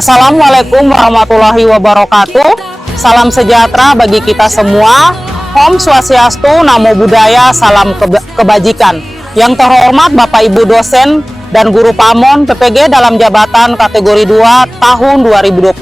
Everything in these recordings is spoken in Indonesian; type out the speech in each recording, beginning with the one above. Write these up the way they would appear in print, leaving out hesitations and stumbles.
Assalamualaikum warahmatullahi wabarakatuh. Salam sejahtera bagi kita semua. Om Swastiastu, Namo Buddhaya, salam kebajikan. Yang terhormat Bapak Ibu dosen dan guru PAMON PPG dalam jabatan kategori 2 tahun 2022.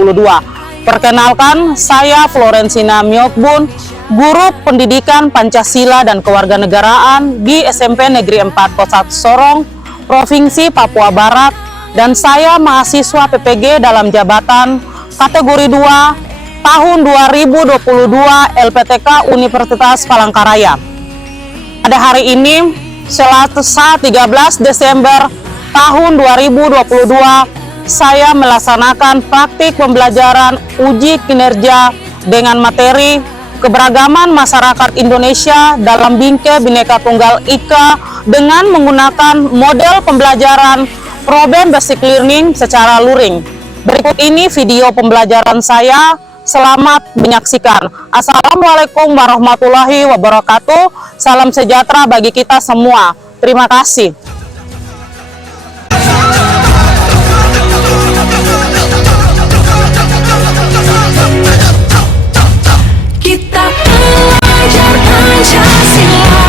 Perkenalkan, saya Florensina Myokbun, guru pendidikan Pancasila dan Kewarganegaraan di SMP Negeri 4 Kota Sorong, Provinsi Papua Barat, dan saya mahasiswa PPG dalam jabatan kategori 2 tahun 2022 LPTK Universitas Palangkaraya. Pada hari ini, Selasa 13 Desember tahun 2022, saya melaksanakan praktik pembelajaran uji kinerja dengan materi keberagaman masyarakat Indonesia dalam Bingkai Bhinneka Tunggal Ika dengan menggunakan model pembelajaran Problem Basic Learning secara luring. Berikut ini video pembelajaran saya. Selamat menyaksikan. Assalamualaikum warahmatullahi wabarakatuh. Salam sejahtera bagi kita semua. Terima kasih. Kita belajar Pancasila,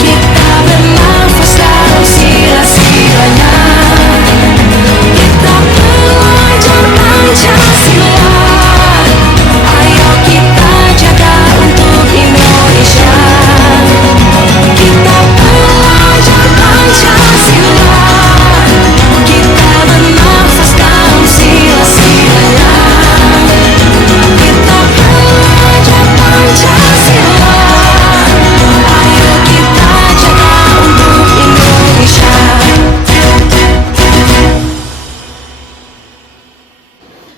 kita bernafas dalam sila-silanya. Kita belajar Pancasila, ayo kita jaga untuk Indonesia. Kita belajar Pancasila, kita bernafas dalam sila-silanya. Kita belajar Pancasila, ayo kita jaga untuk Indonesia.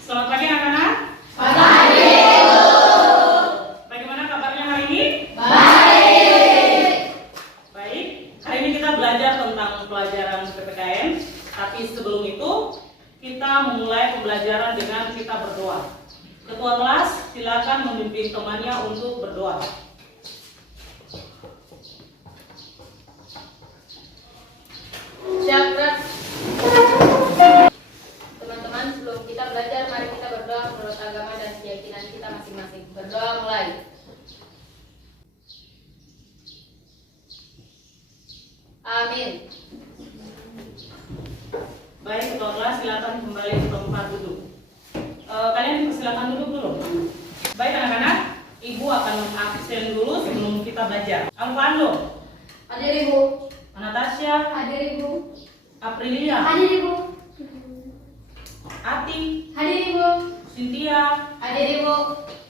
Selamat pagi anak-anak. Pagi. Bagaimana kabarnya hari ini? Baik. Baik. Hari ini kita belajar tentang pelajaran PPKN. Tapi sebelum itu, kita memulai pembelajaran dengan kita berdoa. Ketua kelas, silakan memimpin temannya untuk berdoa. Siap, Kak. Teman-teman, sebelum kita belajar, mari kita berdoa menurut agama dan keyakinan kita masing-masing. Berdoa mulai. Amin. Baik, ketua kelas, silakan kembali ke tempat duduk. Kalian silakan duduk dulu. Baik anak-anak, ibu akan absen dulu sebelum kita belajar. Alvando, Hadir Ibu. Anastasia, Hadir Ibu. Aprilia, Hadir Ibu. Ati, Hadir Ibu. Cynthia, Hadir Ibu.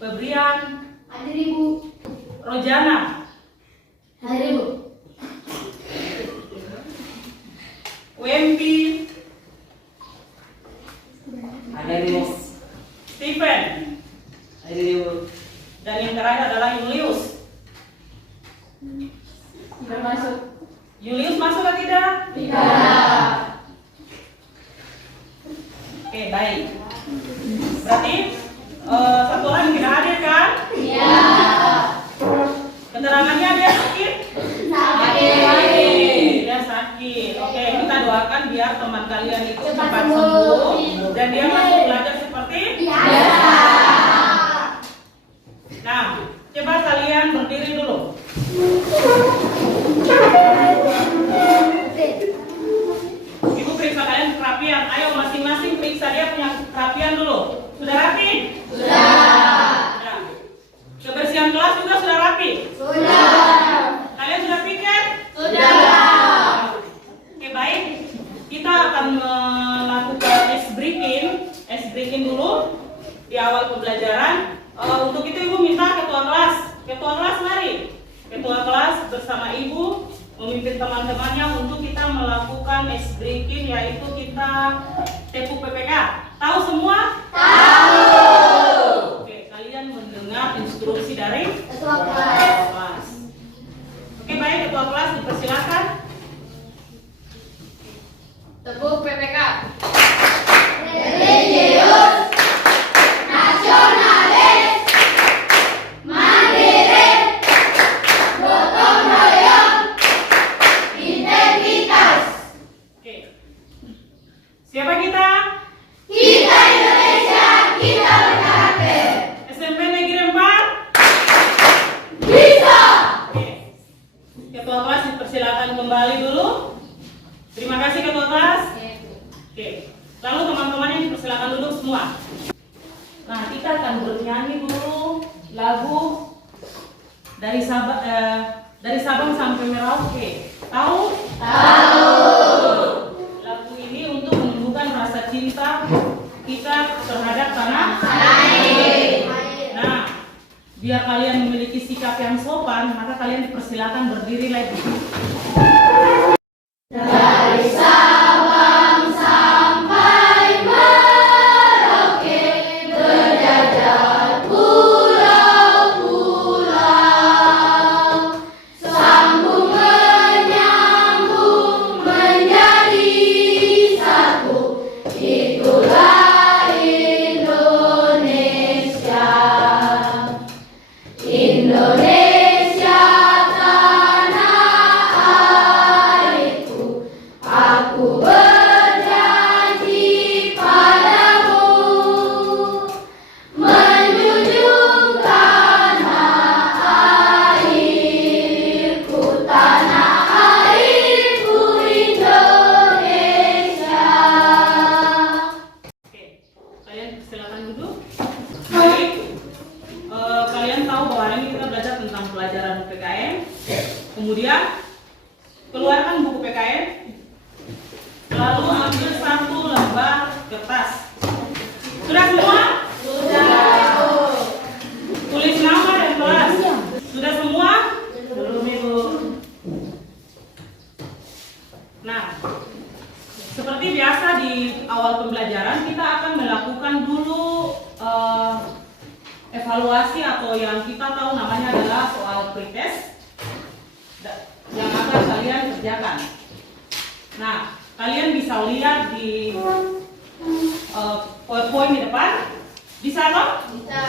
Febrian, Hadir Ibu. Rojana, Hadir Ibu. Wempi, Stephen, dan yang terakhir adalah Julius. Bermasuk. Julius masuk atau tidak? Tidak. Oke, baik. Berarti satu orang yang tidak hadir kan? Iya. Keterangannya dia sakit? Sakit. Dia sakit. Oke, kita doakan biar teman kalian itu Cepat cepat sembuh. sembuh dan dia masuk belajar seperti Biasa. Nah, coba kalian berdiri dulu. Ibu periksa kalian kerapian. Ayo masing-masing periksa dia punya kerapian dulu. Sudah rapi? Sudah. Kebersihan kelas juga sudah rapi? Sudah. Kalian sudah pikir? Sudah. Oke, baik. Kita akan melakukan ice breaking dulu di awal pembelajaran. Untuk itu ibu minta ketua kelas. Ketua kelas mari. Ketua kelas bersama ibu memimpin teman-temannya untuk kita melakukan ice breaking, yaitu kita tepuk PPK. Tahu semua? Tahu. Oke, kalian mendengar instruksi dari Ketua kelas. ketua kelas. Oke, baik, ketua kelas dipersilakan. Tepuk PPK. Religius, nasionalis, mandiri, gotong royong, integritas. Oke. Siapa kita? Kita lagu dari Sabang sampai Merauke. Tahu? Tahu. Lagu ini untuk menumbuhkan rasa cinta kita terhadap tanah air. Nah, biar kalian memiliki sikap yang sopan, maka kalian dipersilakan berdiri lagi. Dari Sabang sampai Merauke berjajar pulau-pulau, sambung menyambung menjadi satu, itulah Indonesia. Indonesia tanah airku, aku berjanji padamu menjunjung tanah airku Indonesia. Oke, kalian silakan duduk. Baik, kalian tahu bahwa hari ini kita belajar tentang pelajaran PKN. Kemudian keluarkan buku PKN, lalu ambil satu lembar kertas. Sudah semua? Sudah. Tulis nama dan kelas. Sudah semua? Belum, Ibu. Nah, seperti biasa di awal pembelajaran kita akan melakukan dulu evaluasi atau yang kita tahu namanya adalah soal pretest yang akan kalian kerjakan. Nah, kalian bisa lihat di poin di depan. Bisa toh? Bisa.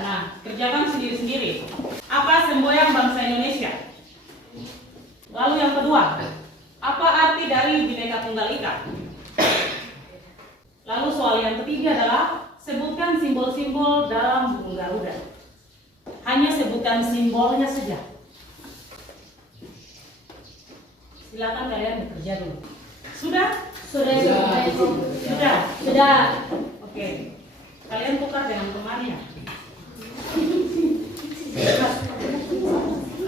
Nah, kerjakan sendiri-sendiri. Apa semboyan bangsa Indonesia? Lalu yang kedua, apa arti dari Bhinneka Tunggal Ika? Lalu soal yang ketiga adalah sebutkan simbol-simbol dalam burung Garuda. Hanya sebutkan simbolnya saja. Silakan kalian bekerja dulu. Sudah? Sudah. Sudah? Sudah. Oke. Kalian tukar dengan temannya.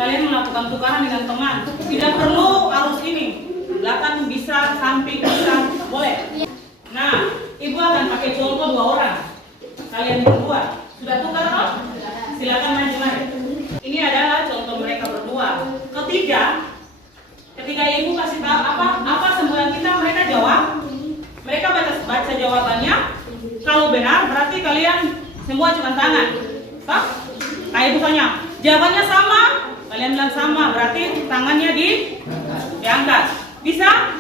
Kalian melakukan tukaran dengan teman. Tidak perlu harus ini. Belakang bisa, samping bisa, boleh. Nah, Ibu akan pakai contoh 2 orang. Kalian berdua. Sudah tukar toh? Silakan maju-maju. Ini adalah contoh mereka berdua. Ketika Ibu kasih tahu apa semboyan kita, mereka jawab. Mereka baca jawabannya. Kalau benar berarti kalian semua cuman tangan. Toh? Nah, Ibu tanya, jawabannya sama? Kalian bilang sama, berarti tangannya diangkat. Bisa?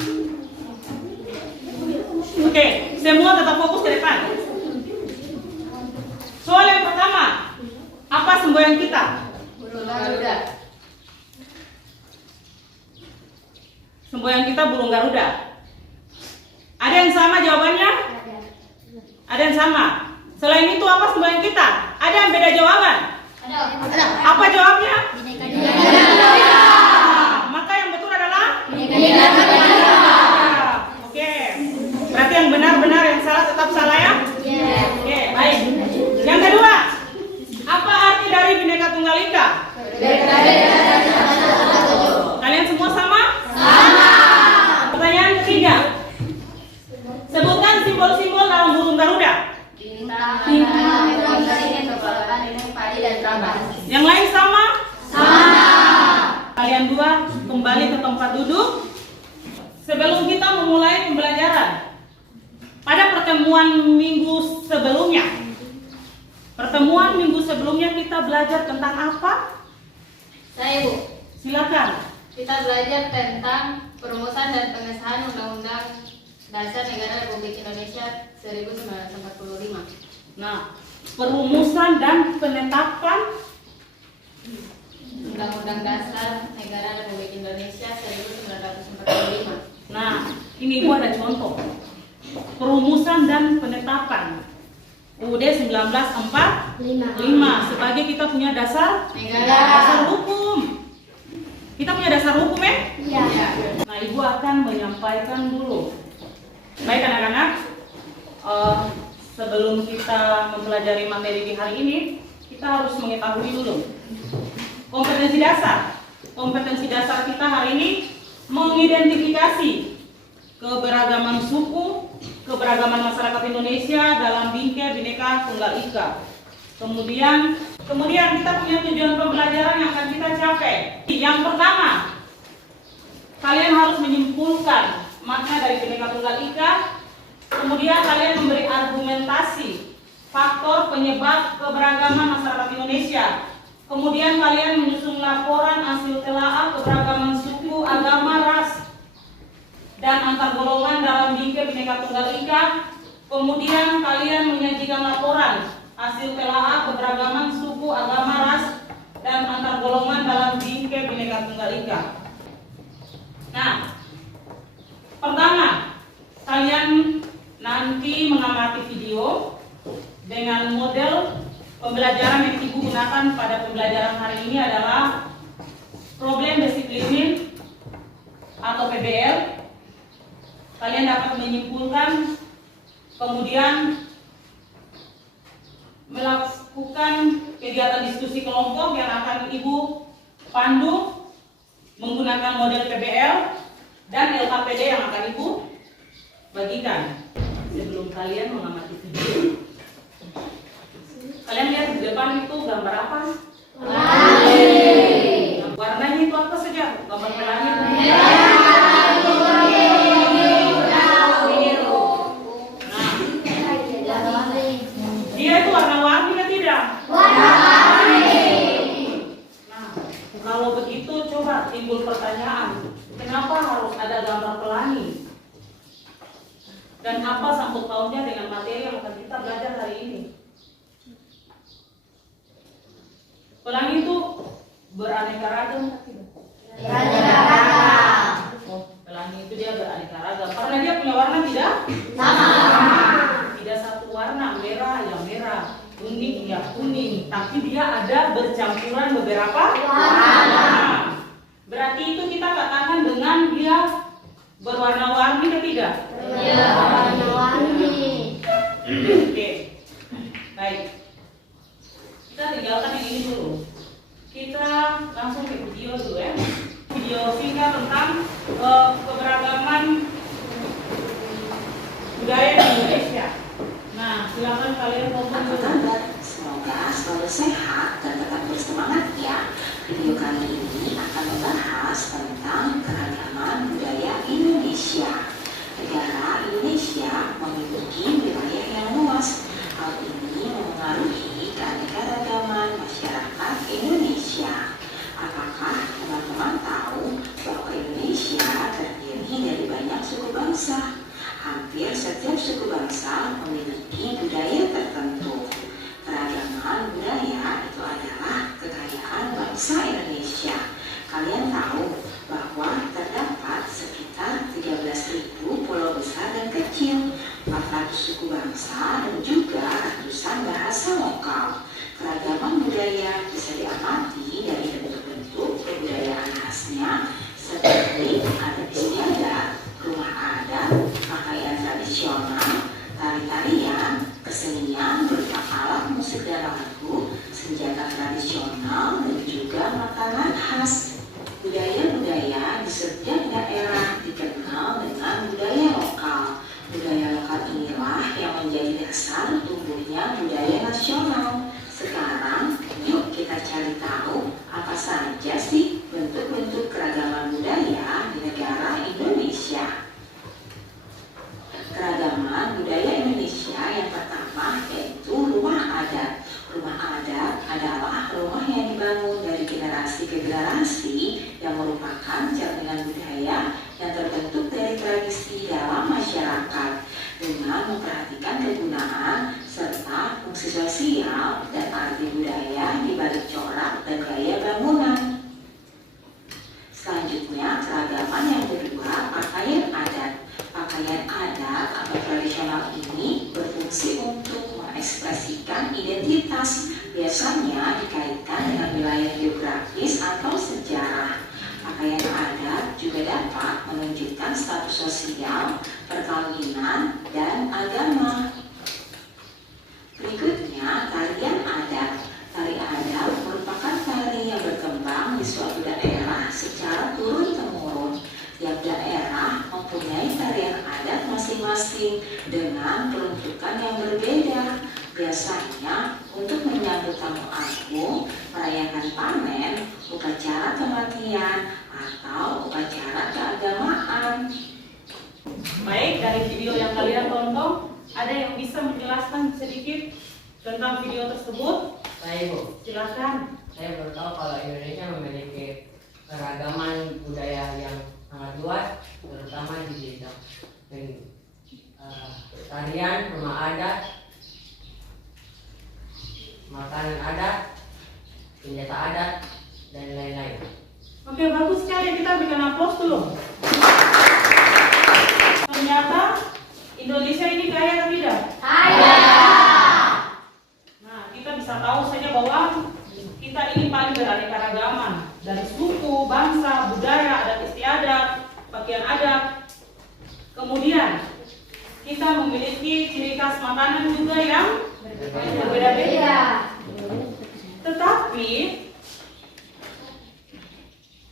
Oke, semua tetap fokus ke depan. Soal yang pertama, apa semboyan kita? Burung Garuda. Semboyan kita burung Garuda. Ada yang sama jawabannya? Ada yang sama. Selain itu apa semboyan kita? Ada yang beda jawaban? Ada. Apa jawabnya? Bineka. Maka yang betul adalah? Bineka. Oke. Berarti yang benar-benar, yang salah tetap salah ya? Oke, baik. Yang kedua, apa arti dari Bhinneka Tunggal Ika? Kalian semua sama? Sama. Pertanyaan ketiga, sebutkan simbol-simbol dalam burung Garuda. Bintang, padi dan terabas. Yang lain sama? Sama. Kalian dua kembali ke tempat duduk. Sebelum kita memulai pembelajaran, pada pertemuan minggu sebelumnya kita belajar tentang apa? Saya, Bu. Silakan. Kita belajar tentang perumusan dan pengesahan Undang-Undang Dasar Negara Republik Indonesia 1945. Nah, perumusan dan penetapan Undang-Undang Dasar Negara Republik Indonesia 1945. Nah, ini Ibu ada contoh. Perumusan dan penetapan UUD 1945 sebagai kita punya dasar hukum. Kita punya dasar hukum ya? Iya. Nah, Ibu akan menyampaikan dulu. Baik anak-anak, sebelum kita mempelajari materi di hari ini, kita kita harus mengetahui dulu kompetensi dasar. Kompetensi dasar kita hari ini mengidentifikasi keberagaman suku, keberagaman masyarakat Indonesia dalam Bingkai Bhinneka Tunggal Ika. Kemudian kita punya tujuan pembelajaran yang akan kita capai. Yang pertama, kalian harus menyimpulkan makna dari Bhinneka Tunggal Ika. Kemudian kalian memberi argumentasi faktor penyebab keberagaman masyarakat Indonesia. Kemudian kalian menyusun laporan hasil telaah keberagaman suku, agama, ras, dan antar golongan dalam Bingkai Bhinneka Tunggal Ika. Kemudian kalian menyajikan laporan hasil telaah keberagaman suku, agama, ras, dan antar golongan dalam Bingkai Bhinneka Tunggal Ika. Nah, pertama, kalian nanti mengamati video dengan model pembelajaran yang Ibu gunakan pada pembelajaran hari ini adalah problem basic listening atau PBL. Kalian dapat menyimpulkan, kemudian melakukan kegiatan diskusi kelompok yang akan Ibu pandu menggunakan model PBL dan LKPD yang akan Ibu bagikan. Sebelum kalian mengamati video, kalian lihat di depan itu gambar apa? Pelangi. Warnanya itu apa saja? Gambar pelangi itu. Dia itu warna-warni kan tidak? Nah, kalau begitu coba timbul pertanyaan, kenapa harus ada gambar pelangi? Dan apa sangkut pautnya dengan materi yang akan kita belajar hari ini? Pelangi itu beraneka ragam tidak? Oh, pelangi itu dia beraneka ragam karena dia punya warna tidak? Tidak satu warna, merah ya merah, kuning ya kuning, tapi dia ada bercampuran beberapa warna. Berarti itu kita katakan dengan dia berwarna-warni atau tidak? Oke, baik. Kita tinggalkan yang ini dulu. Kita langsung ke video dulu ya. Video singkat tentang keberagaman budaya di Indonesia. Nah, silakan kalian ngomong dulu. Semoga selalu sehat dan tetap bersemangat ya. Video kali ini akan membahas tentang keragaman budaya Indonesia. Negara Indonesia memiliki wilayah yang luas. Hal ini mempengaruhi keanekaragaman masyarakat Indonesia. Apakah teman-teman tahu bahwa Indonesia terdiri dari banyak suku bangsa? Hampir setiap suku bangsa memiliki budaya tertentu. Keragaman budaya itu adalah kekayaan bangsa Indonesia. Kalian tahu bahwa terdapat sekitar 13.000 pulau besar dan kecil, 400 suku bangsa, dan juga ratusan bahasa lokal. Keragaman budaya bisa diamati dari bentuk-bentuk kebudayaan khasnya seperti adat istiadat, rumah adat, pakaian tradisional, tari-tarian, kesenian berupa alat musik dan lagu, senjata tradisional, dan juga makanan khas. Budaya-budaya di setiap daerah dikenal dengan budaya lokal. Budaya lokal inilah yang menjadi dasar tumbuhnya budaya nasional. Sekarang, yuk kita cari tahu apa saja sih bentuk-bentuk keragaman budaya di negara Indonesia. Keragaman budaya Indonesia yang pertama yaitu rumah adat. Rumah adat adalah rumah yang dibangun dari generasi ke generasi yang merupakan jaminan budaya yang terbentuk dari tradisi dalam masyarakat dengan memperhatikan kegunaan serta fungsi sosial dan arti budaya di balik corak dan gaya bangunan. Selanjutnya, keragaman yang kedua, pakaian adat. Pakaian adat atau tradisional ini berfungsi untuk mengekspresikan identitas, biasanya dikaitkan dengan wilayah geografis atau sejarah. Pakaian adat juga dapat menunjukkan status sosial, perkawinan, dan agama. Berikutnya, tarian adat. Tari masing-masing dengan peruntukan yang berbeda. Biasanya untuk menyambut tamu agung, merayakan panen, upacara kematian, atau upacara keagamaan. Baik, dari video yang kalian tonton, ada yang bisa menjelaskan sedikit tentang video tersebut? Saya Bu, Silakan. saya baru tahu kalau Indonesia memiliki keragaman budaya yang sangat luas, terutama di bidang tarian, rumah adat, makanan adat, senjata adat, dan lain-lain. Oke, bagus sekali. Kita berikan aplaus dulu. Ternyata Indonesia ini kaya atau tidak? Kaya. Nah, kita bisa tahu saja bahwa kita ini paling beraneka ragaman, dari suku, bangsa, budaya, adat istiadat, pakaian adat. Kemudian kita memiliki ciri khas makanan juga yang berbeda-beda. Tetapi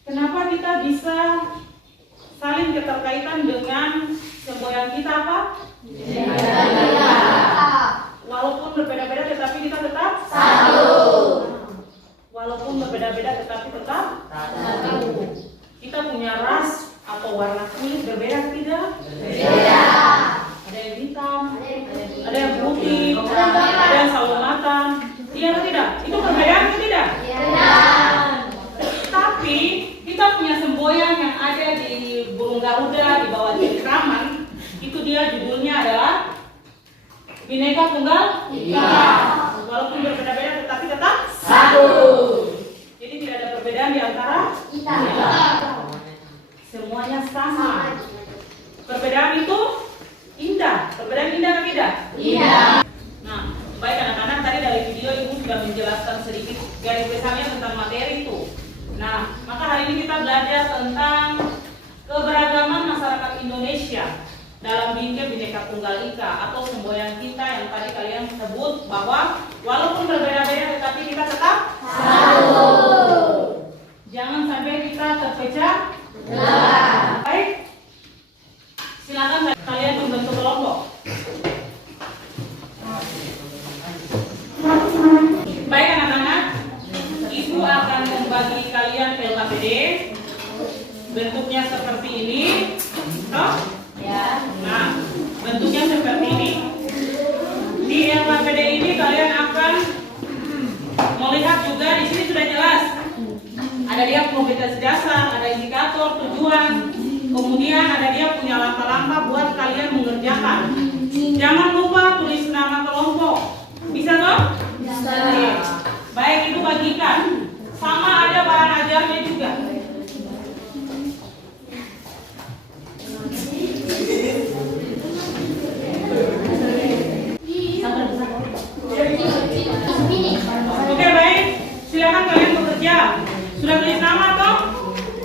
kenapa kita bisa saling keterkaitan dengan semboyan kita apa? Walaupun berbeda-beda tetapi kita tetap Satu. Walaupun berbeda-beda tetapi tetap satu. Kita punya ras atau warna kulit berbeda tidak? Beda. Ada yang hitam, ada yang putih, ada yang sawo matang. Iya atau tidak? Itu perbedaan atau tidak? Beda. Tapi kita punya semboyan yang ada di burung garuda di bawah cengkraman. Itu dia judulnya adalah Bhinneka Tunggal Ika. Walaupun berbeda-beda tetapi tetap Satu. jadi tidak ada perbedaan di antara Kita. semuanya sama. Perbedaan itu indah. Perbedaan indah atau tidak? Iya. Nah, baik anak-anak, tadi dari video Ibu sudah menjelaskan sedikit garis besarnya tentang materi itu. Nah, maka hari ini kita belajar tentang keberagaman masyarakat Indonesia dalam bingkai Bhinneka Tunggal Ika atau semboyan kita yang tadi kalian sebut bahwa walaupun berbeda-beda tetapi kita tetap Satu. jangan sampai kita terpecah Belah. baik. Silakan kalian membentuk kelompok. Baik anak-anak, Ibu akan membagi kalian LKPD. Bentuknya seperti ini, toh? Ya. Nah, bentuknya seperti ini. Di LKPD ini kalian akan melihat juga di sini sudah jelas. Ada dia kompetensi dasar, ada indikator, tujuan, kemudian ada dia punya langkah-langkah buat kalian mengerjakan. Jangan lupa tulis nama kelompok. Bisa toh? Bisa. Oke. Baik, itu bagikan. Sama ada bahan ajarnya juga. Oke, baik. Silakan kalian bekerja. Sudah tulis nama toh?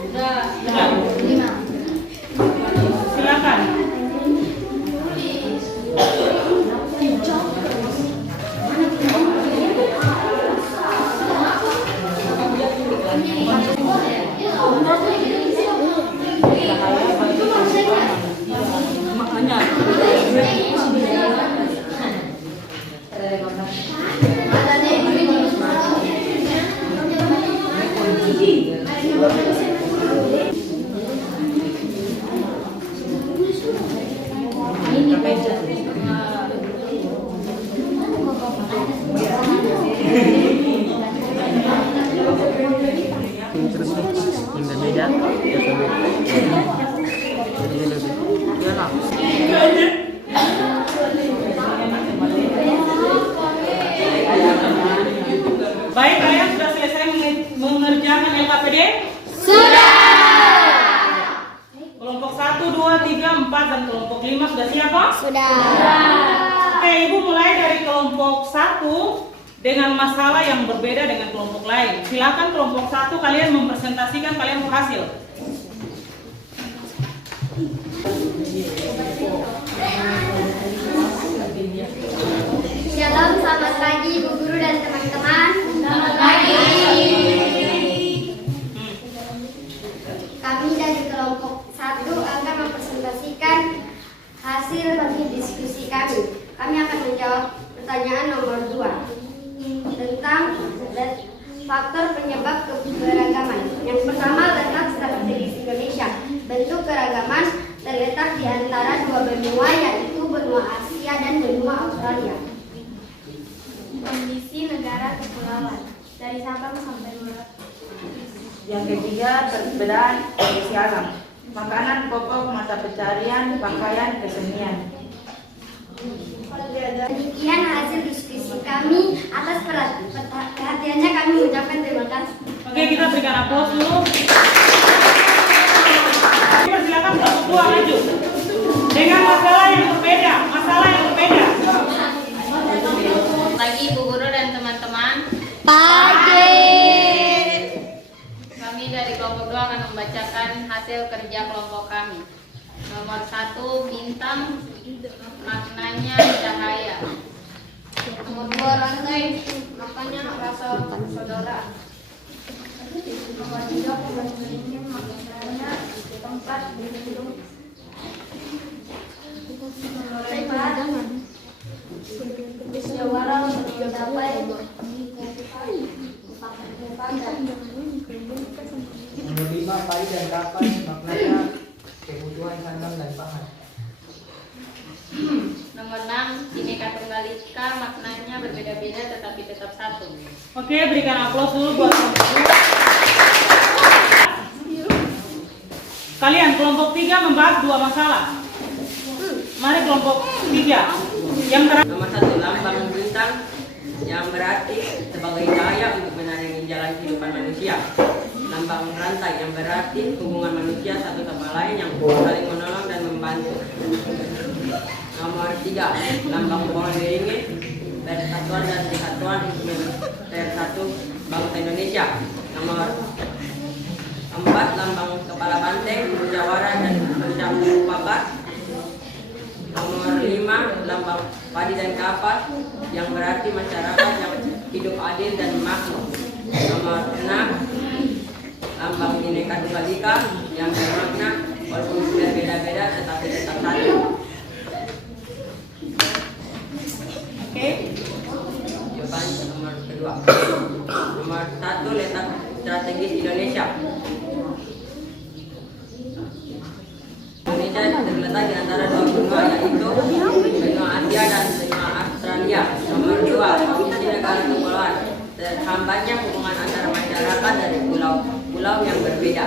Sudah. Silakan. Baik, kalian sudah selesai mengerjakan LKPD? Sudah. Kelompok 1, 2, 3, 4, dan kelompok 5 sudah siap kok? Sudah. Oke, Ibu mulai dari kelompok 1 dengan masalah yang berbeda dengan kelompok lain. Silakan kelompok 1 kalian mempresentasikan kalian berhasil. Shalom, selamat pagi Ibu Guru dan teman-teman. Selamat pagi. Kami dari kelompok 1 akan mempresentasikan hasil faktor penyebab keberagaman. Yang pertama, letak strategis Indonesia. Bentuk keragaman terletak di antara dua benua, yaitu benua Asia dan benua Australia. Kondisi negara kepulauan dari Sabang sampai Merauke. Yang ketiga, perbedaan kondisi alam. Makanan pokok, mata pencarian, pakaian, kesenian. Demikian hasil diskusi kami. Atas perhatiannya kami mengucapkan terima kasih. Oke, kita berikan aplaus dulu. Silakan kelompok 2 maju dengan masalah yang berbeda. Pagi Bu Guru dan teman-teman. Pagi. Kami dari kelompok 2 akan membacakan hasil kerja kelompok kami. Nomor 1, bintang, maknanya cahaya. Nomor 2, rantai, makanya rasa persaudaraan. Nomor 3, pembangunan, maknanya tempat berlindung. Nomor 4, musyawarah untuk mencapai Nomor 5, padi dan kapas, maknanya kebutuhan sandang dan pangan. Nomor 6, Bhinneka Tunggal Ika, maknanya berbeda-beda tetapi tetap satu. Oke, berikan aplaus dulu buat kelompok 2. Kalian kelompok 3 membahas 2 masalah. Mari kelompok 3. Yang terakhir. Nomor 1, lambang bintang yang berarti sebagai cahaya untuk menerangi jalan kehidupan manusia. Lambang rantai yang berarti hubungan manusia satu sama lain yang saling menolong dan membantu. Nomor 3, lambang pohon beringin, persatuan dan kesatuan untuk mempersatu bangsa Indonesia. Nomor 4, lambang kepala banteng, musyawarah dan ucap papat. Nomor 5, lambang padi dan kapas yang berarti masyarakat yang hidup adil dan makmur. Nomor 6, lambang Bhinneka Tunggal Ika yang bermakna walaupun berbeda-beda tetapi tetap satu. Oke. Jawaban nomor kedua. Nomor 1, letak strategis Indonesia. Indonesia terletak di antara dua benua, yaitu benua Asia dan benua Australia. Nomor 2, kondisi negara kepulauan. Terhambatnya hubungan antara masyarakat dari pulau yang berbeda.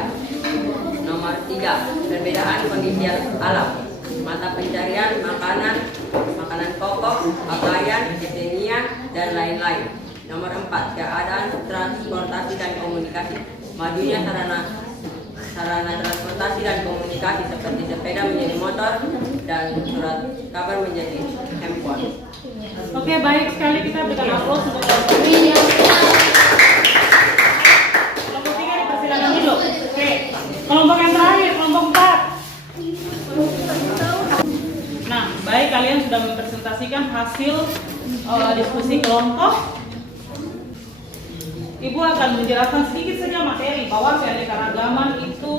Nomor 3, perbedaan kondisi alam. Mata pencarian, makanan pokok, pakaian, kesenian, dan lain-lain. Nomor 4, keadaan transportasi dan komunikasi. Majunya sarana transportasi dan komunikasi seperti sepeda menjadi motor dan surat kabar menjadi handphone. Oke, baik sekali, kita berikan aplaus untuk kelompok 3. Kelompok 3 dipersilakan duduk. Oke, kelompok yang terakhir, kelompok 4. Nah, baik, kalian sudah mempresentasikan hasil diskusi kelompok. Ibu akan menjelaskan sedikit saja materi bahwa keanekaragaman itu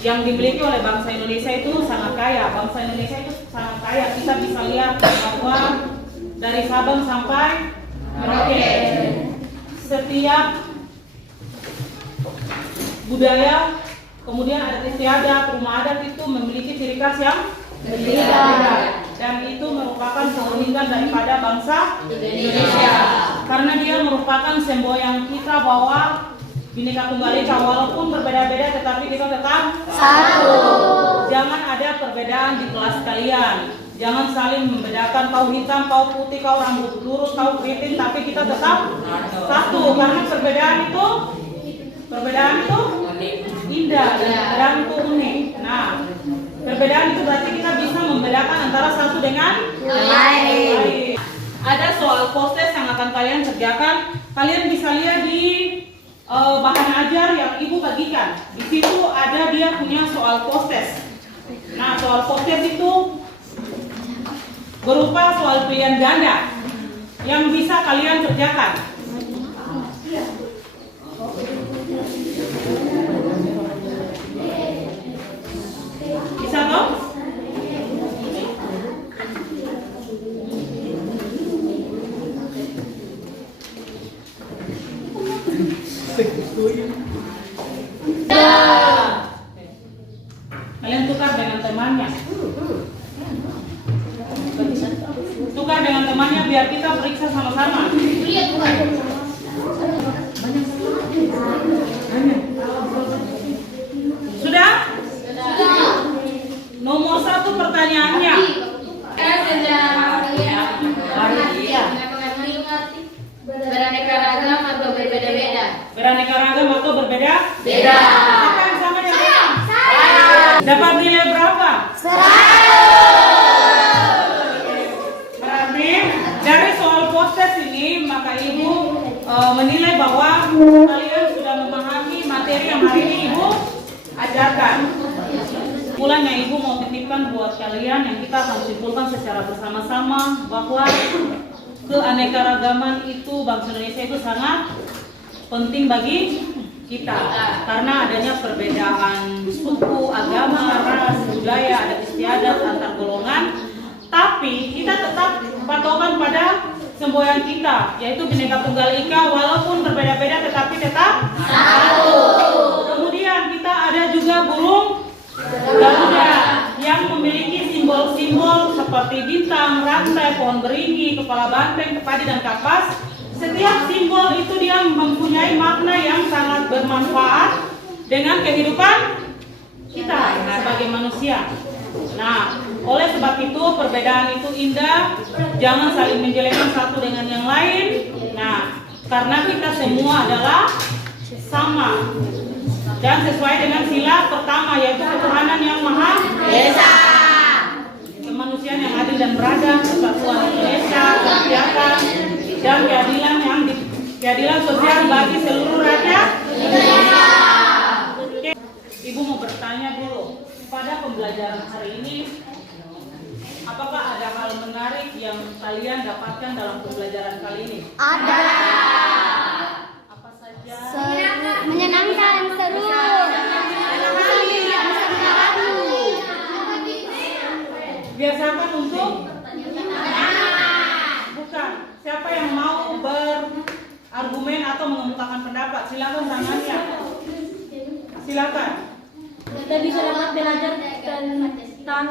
yang dimiliki oleh bangsa Indonesia itu sangat kaya. Bangsa Indonesia itu sangat kaya. Kita bisa lihat bahwa dari Sabang sampai Merauke, setiap budaya, kemudian adat istiadat, rumah adat itu memiliki ciri khas yang berbeda. Dan itu merupakan keunikan daripada bangsa Indonesia. Karena dia merupakan semboyan kita bahwa Bhinneka Tunggal Ika, walaupun berbeda-beda tetapi kita tetap satu. Jangan ada perbedaan di kelas kalian. Jangan saling membedakan kau hitam, kau putih, kau rambut lurus, kau keriting, tapi kita tetap satu. Karena perbedaan itu indah dan perbedaan itu unik. Nah, perbedaan itu berarti kita bisa membedakan antara satu dengan lain. Ada soal post-test yang akan kalian kerjakan. Kalian bisa lihat di bahan ajar yang ibu bagikan. Di situ ada dia punya soal post-test. Nah, soal post-test itu berupa soal pilihan ganda yang bisa kalian kerjakan. Bisa toh? Kalian tukar dengan temannya. Tukar dengan temannya biar kita periksa sama-sama. Sudah? Nomor 1 pertanyaannya. Beraneka ragam atau berbeda-beda? Beraneka ragam atau berbeda? Beda. Siapa yang sama dengan saya? Dapat nilai berapa? 100. Berarti dari soal potes ini maka ibu menilai bahwa kalian sudah memahami materi yang hari ini ibu ajarkan. Kesimpulannya ibu mau titipkan buat kalian yang kita akan simpulkan secara bersama-sama bahwa keanekaragaman itu bangsa Indonesia itu sangat penting bagi kita karena adanya perbedaan suku, agama, ras, budaya, adat istiadat antar golongan, tapi kita tetap patokan pada semboyan kita yaitu Bhinneka Tunggal Ika, walaupun berbeda-beda tetapi tetap satu. Kemudian kita ada juga burung Garuda yang memiliki simbol-simbol seperti bintang, rantai, pohon beringin, kepala banteng, padi dan kapas. Setiap simbol itu dia mempunyai makna yang sangat bermanfaat dengan kehidupan kita sebagai manusia. Nah, oleh sebab itu perbedaan itu indah, jangan saling menjelekkan satu dengan yang lain. Nah, karena kita semua adalah sama dan sesuai dengan sila pertama yaitu ketuhanan yang maha esa, kemanusiaan yang adil dan beradab, persatuan Indonesia, kerakyatan dan keadilan sosial bagi seluruh rakyat Indonesia. Oke. Ibu mau bertanya dulu pada pembelajaran hari ini, apakah ada hal menarik yang kalian dapatkan dalam pembelajaran kali ini? Ada. Apa saja? Menyenangkan, seru. Biasakan untuk bukan. Siapa yang mau berargumen atau mengemukakan pendapat? Silakan tangannya. Silakan. Kita bisa dapat belajar tentang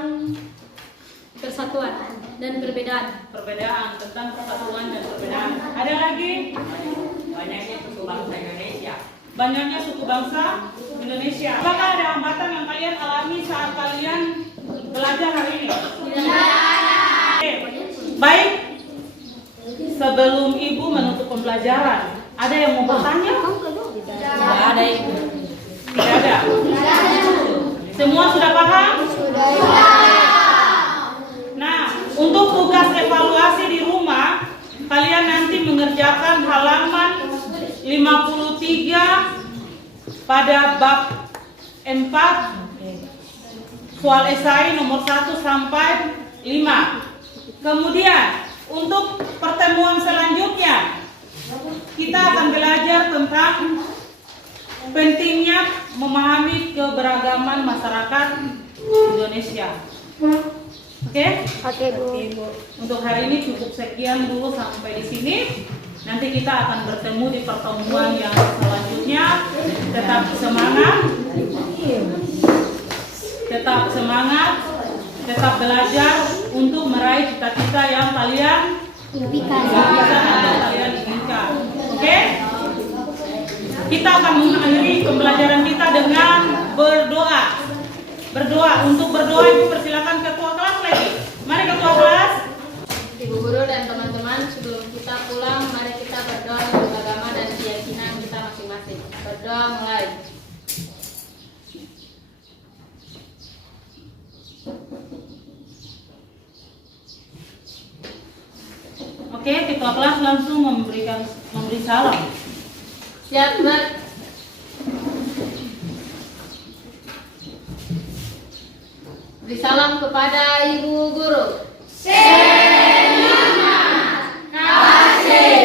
persatuan dan perbedaan. Perbedaan tentang persatuan dan perbedaan. Ada lagi? Banyaknya suku bangsa Indonesia. Banyaknya suku bangsa Indonesia. Apakah ada hambatan yang kalian alami saat kalian belajar hari ini? Oke. Baik. Sebelum ibu menutup pembelajaran, ada yang mau bertanya? Tidak ada ibu. Tidak ada. Semua sudah paham? Nah, untuk tugas evaluasi di rumah, kalian nanti mengerjakan halaman 53 pada bab 4 soal esai nomor 1 sampai 5. Kemudian untuk pertemuan selanjutnya kita akan belajar tentang pentingnya memahami keberagaman masyarakat Indonesia. Oke? Oke, Bu. Untuk hari ini cukup sekian dulu sampai di sini. Nanti kita akan bertemu di pertemuan yang selanjutnya. Tetap semangat. Tetap semangat. Tetap belajar untuk meraih cita-cita yang kalian inginkan. Oke? Kita akan mengakhiri pembelajaran kita dengan berdoa. Untuk berdoa ibu persilakan ketua kelas lagi. Mari ketua kelas. Ibu guru dan teman-teman, sebelum kita pulang, mari kita berdoa untuk agama dan keyakinan kita masing-masing. Berdoa mulai. Oke, ketua kelas langsung memberi salam. Siap, Mbak. Beri salam kepada Ibu Guru. Terima kasih.